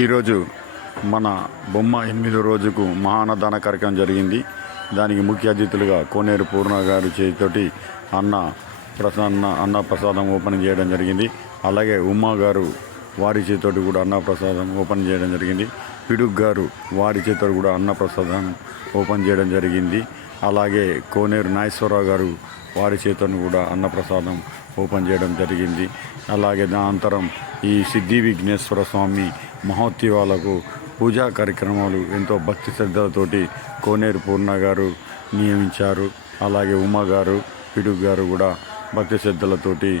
ఈరోజు మన బొమ్మ 8వ రోజుకు మహాన్నదాన కార్యక్రమం జరిగింది. దానికి ముఖ్య అతిథులుగా కోనేరు పూర్ణ గారి చేతితోటి అన్న ప్రసాదం ఓపెన్ చేయడం జరిగింది. అలాగే ఉమ్మా గారు వారి చేతితోటి కూడా అన్న ప్రసాదం ఓపెన్ చేయడం జరిగింది. పిడుగ్ గారు వారి చేతితో కూడా అన్న ప్రసాదం ఓపెన్ చేయడం జరిగింది. అలాగే కోనేరు నాగేశ్వరరావు గారు వారి చేతిని కూడా అన్నప్రసాదం ఓపెన్ చేయడం జరిగింది. అలాగే దానంతరం ఈ సిద్ధి విఘ్నేశ్వర స్వామి మహోత్సవాలకు పూజా కార్యక్రమాలు ఎంతో భక్తి శ్రద్ధలతోటి కోనేరు పూర్ణ గారు నియమించారు. అలాగే ఉమా గారు, పిడుగు గారు కూడా భక్తి శ్రద్ధలతోటి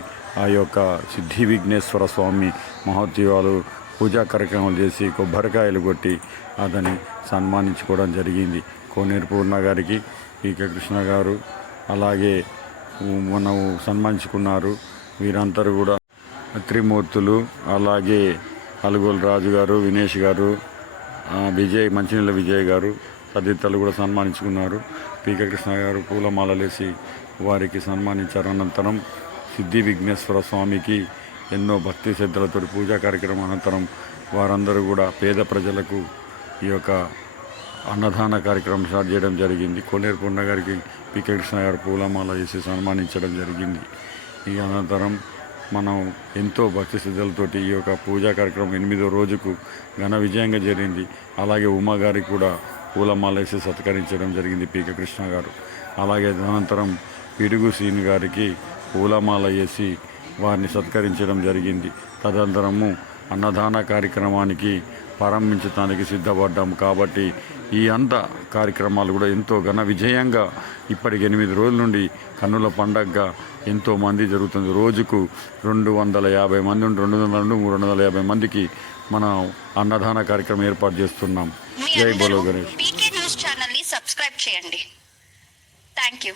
ఆ యొక్క సిద్ధి విఘ్నేశ్వర స్వామి మహోత్సవాలు పూజా కార్యక్రమాలు చేసి కొబ్బరికాయలు కొట్టి అతన్ని సన్మానించుకోవడం జరిగింది. కోనేరు పూర్ణ గారికి పీకే కృష్ణ గారు అలాగే మనం సన్మానించుకున్నారు. వీరందరూ కూడా త్రిమూర్తులు, అలాగే అలుగోలు రాజు గారు, వినేష్ గారు, మంచినీళ్ళ విజయ్ గారు తదితరులు కూడా సన్మానించుకున్నారు. పీకే కృష్ణ గారు పూలమాలలేసి వారికి సన్మానించారు. అనంతరం సిద్ధి విఘ్నేశ్వర స్వామికి ఎన్నో భక్తి శ్రద్ధలతో పూజా కార్యక్రమం అనంతరం వారందరూ కూడా పేద ప్రజలకు ఈ యొక్క అన్నదాన కార్యక్రమం స్టార్ట్ చేయడం జరిగింది. కోనేరు పూర్ణ గారికి పీకే కృష్ణ గారు పూలమాల వేసి సన్మానించడం జరిగింది. ఈ అనంతరం మనం ఎంతో భక్తి శ్రద్ధలతోటి ఈ యొక్క పూజా కార్యక్రమం 8వ రోజుకు ఘన విజయంగా జరిగింది. అలాగే ఉమా గారికి కూడా పూలమాల వేసి సత్కరించడం జరిగింది పీకే కృష్ణ గారు. అలాగే అనంతరం పిడుగు శ్రీని గారికి పూలమాల వేసి వారిని సత్కరించడం జరిగింది. తదనంతరము అన్నదాన కార్యక్రమానికి ప్రారంభించడానికి సిద్ధపడ్డాము. కాబట్టి ఈ కార్యక్రమాలు కూడా ఎంతో ఘన విజయంగా ఇప్పటికి 8 రోజుల నుండి కన్నుల పండగగా ఎంతోమంది జరుగుతుంది. రోజుకు 250 మంది నుండి 350 మందికి మనం అన్నదాన కార్యక్రమం ఏర్పాటు చేస్తున్నాం. జై బోలో గణేష్. పీకే న్యూస్ ఛానల్ని సబ్స్క్రైబ్ చేయండి. Thank you.